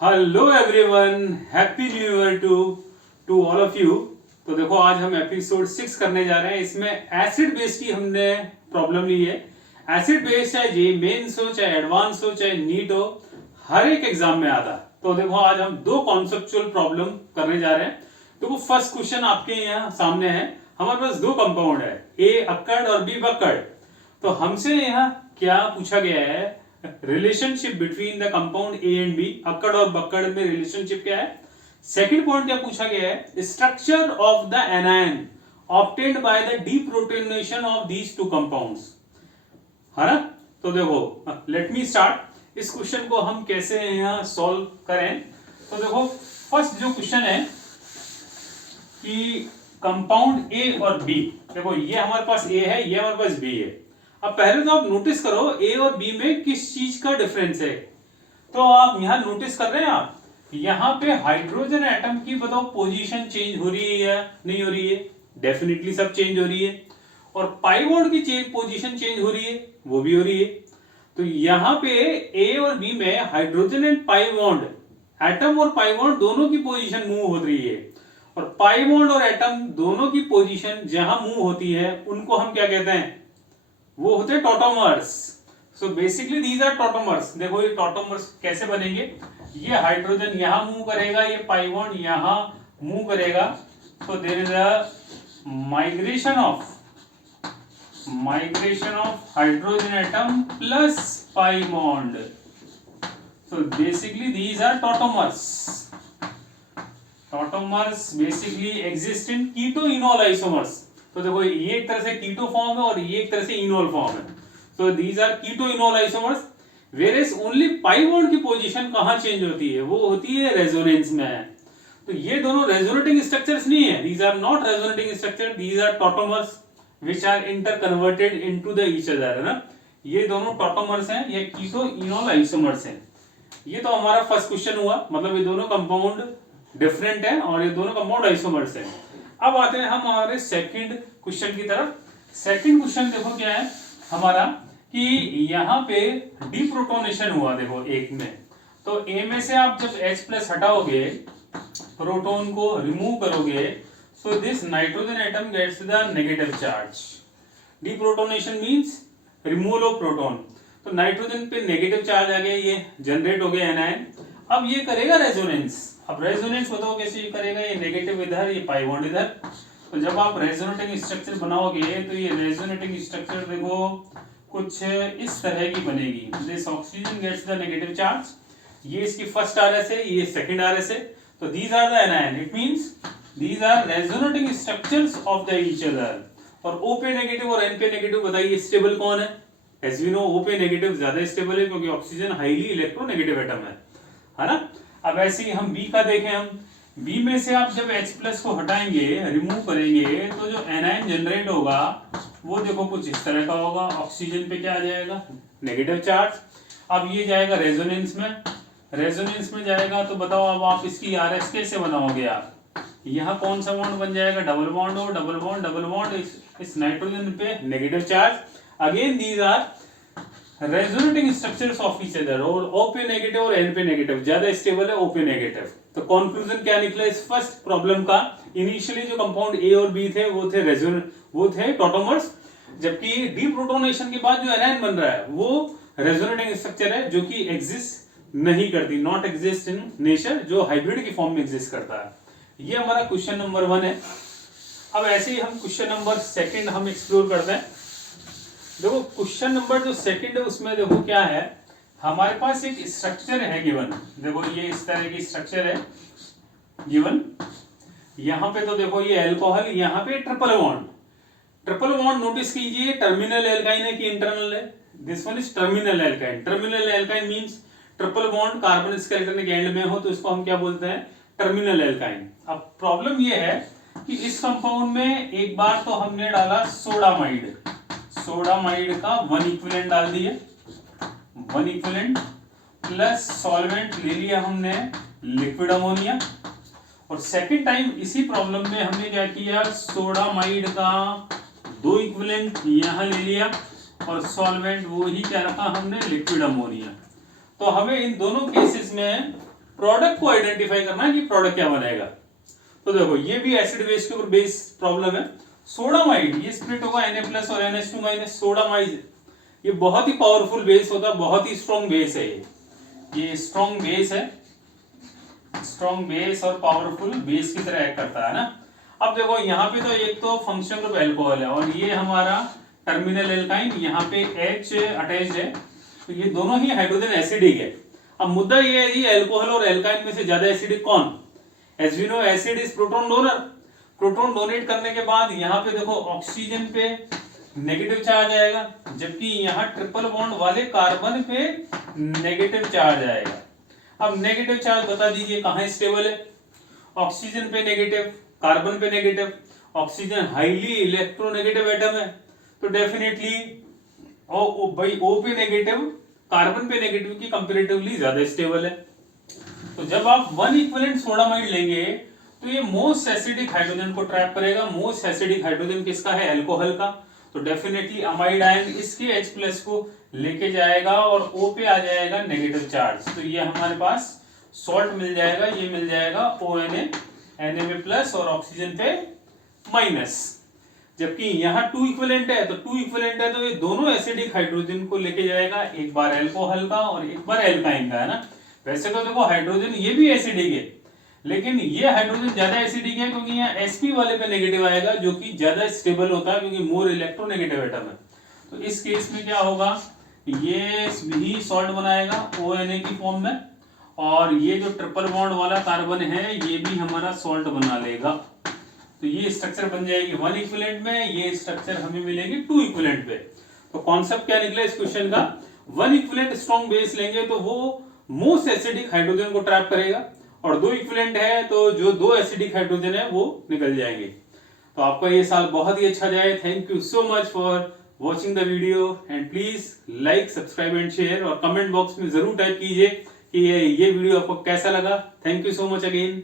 Hello everyone, happy new year to all of you. तो देखो आज हम एपिसोड 6 करने जा रहे हैं। इसमें एसिड बेस की हमने प्रॉब्लम ली है। एसिड बेस चाहे जे मेंस हो, चाहे एडवांस हो, चाहे नीट हो, हर एक एग्जाम में आता है। तो देखो आज हम दो कॉन्सेप्चुअल प्रॉब्लम करने जा रहे हैं। देखो फर्स्ट क्वेश्चन आपके यहाँ सामने है। हमारे पास दो कंपाउंड है, ए अक्कड़ और बी बक्कड़। तो हमसे यहाँ क्या पूछा गया है, relationship between the compound A and B. अक्कड़ और बक्कड़ में रिलेशनशिप क्या है। सेकंड पॉइंट क्या पूछा गया है, structure of the anion obtained by the deprotonation of these two compounds, है ना। तो देखो लेट मी स्टार्ट। इस क्वेश्चन को हम कैसे यहाँ सॉल्व करें। तो देखो फर्स्ट जो क्वेश्चन है कि कंपाउंड ए और बी, देखो ये हमारे पास ए है, ये हमारे पास बी है। अब पहले तो आप नोटिस करो ए और बी में किस चीज का डिफरेंस है। तो आप यहां नोटिस कर रहे हैं, आप यहां पे हाइड्रोजन एटम की बताओ पोजीशन चेंज हो रही है या नहीं हो रही है। डेफिनेटली सब चेंज हो रही है। और पाई बॉन्ड की पोजीशन चेंज हो रही है, वो भी हो रही है। तो यहां पे ए और बी में hydrogen and pi bond, atom और पाई बॉन्ड दोनों की पोजीशन मूव हो रही है। और पाई बॉन्ड और एटम दोनों की पोजीशन जहां मूव होती है उनको हम क्या कहते हैं, वो होते हैं tautomers. So basically these are tautomers. देखो ये टॉटोमर्स कैसे बनेंगे, ये हाइड्रोजन यहां मूव करेगा, ये पाई बॉन्ड यहां मूव करेगा। तो there is a migration of hydrogen atom plus pi bond. So basically these are tautomers. Tautomers basically exist in keto enol isomers. तो देखो ये एक तरह से कीटो फॉर्म है और ये एक तरह से इनोल फॉर्म है। So these are keto enol isomers. Whereas only pi bond की पोजीशन कहां चेंज होती है, वो होती है रेजोनेंस में। तो ये दोनों रेजोनेटिंग स्ट्रक्चर्स नहीं है, these are not resonating structure, these are tautomers which are inter converted into the each other, है ना। ये दोनों टॉटोमर्स हैं, ये कीटो इनोल आइसोमर्स हैं। ये तो हमारा फर्स्ट क्वेश्चन हुआ, मतलब ये दोनों कंपाउंड डिफरेंट है और ये दोनों कंपाउंड आइसोमर्स हैं। अब आते हैं हम हमारे सेकंड क्वेश्चन की तरफ। सेकंड क्वेश्चन देखो क्या है हमारा, कि यहां पे डीप्रोटोनेशन हुआ। देखो एक में तो ए में से आप जब H प्लस हटाओगे, प्रोटॉन को रिमूव करोगे, so this nitrogen atom gets the negative charge. Deprotonation means removal of proton. तो नाइट्रोजन पे नेगेटिव चार्ज आ गया, ये जनरेट हो गया एनायन। अब ये करेगा रेजोनेंस। अब रेजोनेंस बताओ कैसे ये करेगा, ये नेगेटिव इधर, ये पाई बॉन्ड इधर। तो जब आप रेजोनेटिंग स्ट्रक्चर बनाओगे तो ये रेजोनेटिंग स्ट्रक्चर देखो कुछ इस तरह की बनेगी। This oxygen gets the negative charge, ये इसकी फर्स्ट आरएस है, ये सेकंड आरएस है। तो these are the anion, it means these are resonating structures of the each other. और O पे नेगेटिव और N पे नेगेटिव बताइए स्टेबल कौन है। एज वी नो O पे नेगेटिव ज्यादा स्टेबल है क्योंकि ऑक्सीजन हाईली इलेक्ट्रोनेगेटिव एटम है ना। अब ऐसे ही हम B का देखें, हम B में से आप जब H प्लस को हटाएंगे, रिमूव करेंगे, तो जो एनायन जनरेट होगा वो देखो कुछ इस तरह का होगा। ऑक्सीजन पे क्या आ जाएगा, नेगेटिव चार्ज। अब ये जाएगा रेजोनेंस में, रेजोनेंस में जाएगा तो बताओ अब आप इसकी आरएस कैसे बनाओगे। आप यहाँ कौन सा बॉन्ड बन जाएगा, डबल बॉन्ड हो, डबल बॉन्ड डबल बॉन्ड, इस नाइट्रोजन पे negative charge. Again these are resonating structures of each other. और O पे नेगेटिव और N पे नेगेटिव, ज्यादा स्टेबल है O पे नेगेटिव। तो कंक्लूजन क्या निकला इस फर्स्ट प्रॉब्लम का, इनिशियली जो कंपाउंड A और B थे वो थे टॉटोमर्स, जबकि डीप्रोटोनेशन के बाद जो एनायन बन रहा है वो रेजोनेटिंग स्ट्रक्चर है जो कि एग्जिस्ट नहीं करती, नॉट एग्जिस्ट इन नेचर, जो हाइब्रिड की फॉर्म में एग्जिस्ट करता है। ये हमारा क्वेश्चन नंबर 1 है। अब ऐसे ही हम क्वेश्चन नंबर 2 हम एक्सप्लोर करते हैं। देखो क्वेश्चन नंबर जो सेकंड है उसमें देखो क्या है, हमारे पास एक स्ट्रक्चर है गिवन। देखो ये इस तरह की स्ट्रक्चर है गिवन। यहां पे तो देखो ये अल्कोहल, यहां पे triple bond. Triple bond notice कीजिए, टर्मिनल एल्काइन है कि इंटरनल है। This one is terminal alkyne. Terminal alkyne means triple bond carbon skeleton के एंड में हो तो इसको हम क्या बोलते हैं, टर्मिनल एल्काइन। अब प्रॉब्लम ये है कि इस कंपाउंड में एक बार तो हमने डाला सोडामाइड, सोडामाइड का 1 इक्विवेलेंट डाल दिए, 1 इक्विवेलेंट प्लस सॉल्वेंट ले लिया हमने लिक्विड अमोनिया। और सेकंड टाइम इसी प्रॉब्लम में हमने क्या किया, सोडामाइड का 2 इक्विवेलेंट यहां ले लिया और सॉल्वेंट वो ही क्या रखा हमने, लिक्विड अमोनिया। तो हमें इन दोनों केसेस में प्रोडक्ट को आइडेंटिफाई करना है कि प्रोडक्ट क्या बनेगा। तो देखो ये भी एसिड बेस के ऊपर बेस प्रॉब्लम है। सोडामाइड ये स्प्लिट होगा Na+ और NH2- सोडामाइड। ये बहुत ही पावरफुल बेस होता है, बहुत ही स्ट्रॉन्ग बेस है ये स्ट्रॉन्ग बेस है, स्ट्रॉन्ग बेस और पावरफुल बेस की तरह एक्ट करता है ना। अब देखो यहाँ पे तो एक तो फंक्शन ग्रुप एल्कोहल है और ये हमारा टर्मिनल एल्काइन, यहाँ पे H अटैच्ड है, तो ये दोनों ही हाइड्रोजन एसिडिक है। अब मुद्दा ये है कि एल्कोहल और एल्काइन में से ज्यादा एसिडिक कौन? As we know acid is proton donor. Proton donate करने के बाद यहाँ पे देखो ऑक्सीजन पे नेगेटिव चार्ज आएगा, जबकि यहाँ ट्रिपल बॉन्ड वाले कार्बन पे नेगेटिव चार्ज आएगा। अब नेगेटिव चार्ज बता दीजिए कहाँ स्टेबल है? ऑक्सीजन पे नेगेटिव, कार्बन पे negative. Oxygen highly electronegative atom है, तो डेफिनेटली O पे नेगेटिव, कार्बन पे नेगेटिव की कंपैरेटिवली ज्यादा स्टेबल है। तो जब आप 1 इक्विवेलेंट सोडामाइड लेंगे तो ये मोस्ट एसिडिक हाइड्रोजन को ट्रैप करेगा। मोस्ट एसिडिक हाइड्रोजन किसका है? अल्कोहल का। तो डेफिनेटली अमाइड आयन इसके H+ को लेके जाएगा और O पे आ जाएगा नेगेटिव चार्ज। तो ये हमारे पास सॉल्ट मिल जाएगा, ये मिल जाएगा ONA, Na+ और ऑक्सीजन पे माइनस। जबकि यहाँ 2 इक्विवेलेंट है, तो 2 इक्विवेलेंट है तो ये दोनों एसिडिक हाइड्रोजन को लेके जाएगा, एक बार अल्कोहल का और एक बार एल्काइन का, है ना। वैसे तो देखो हाइड्रोजन ये भी एसिडिक है, लेकिन ये हाइड्रोजन ज्यादा एसिडिक है क्योंकि यहाँ sp वाले पे नेगेटिव आएगा, जो कि ज्यादा स्टेबल होता है क्योंकि मोर इलेक्ट्रोनेगेटिव एटम है। तो इस केस में क्या होगा, ये भी सॉल्ट बनाएगा ONA की फॉर्म में, और ये जो ट्रिपल बॉन्ड वाला कार्बन है ये भी हमारा सॉल्ट बना लेगा। तो ये स्ट्रक्चर बन जाएगी 1 इक्विवेलेंट में, ये स्ट्रक्चर हमें मिलेगी 2 इक्विवेलेंट पे। तो कॉन्सेप्ट क्या निकला इस क्वेश्चन का? 1 इक्विवेलेंट स्ट्रॉन्ग बेस लेंगे तो वो मोस्ट एसिडिक हाइड्रोजन को ट्रैप करेगा, और 2 इक्विवेलेंट है तो जो 2 एसिडिक हाइड्रोजन है वो निकल जाएंगे। तो आपका ये साल बहुत ही अच्छा जाए। Thank you so much for watching the video, and please like, subscribe and share, और कमेंट बॉक्स में जरूर टाइप कीजिए कि ये वीडियो आपको कैसा लगा। Thank you so much again.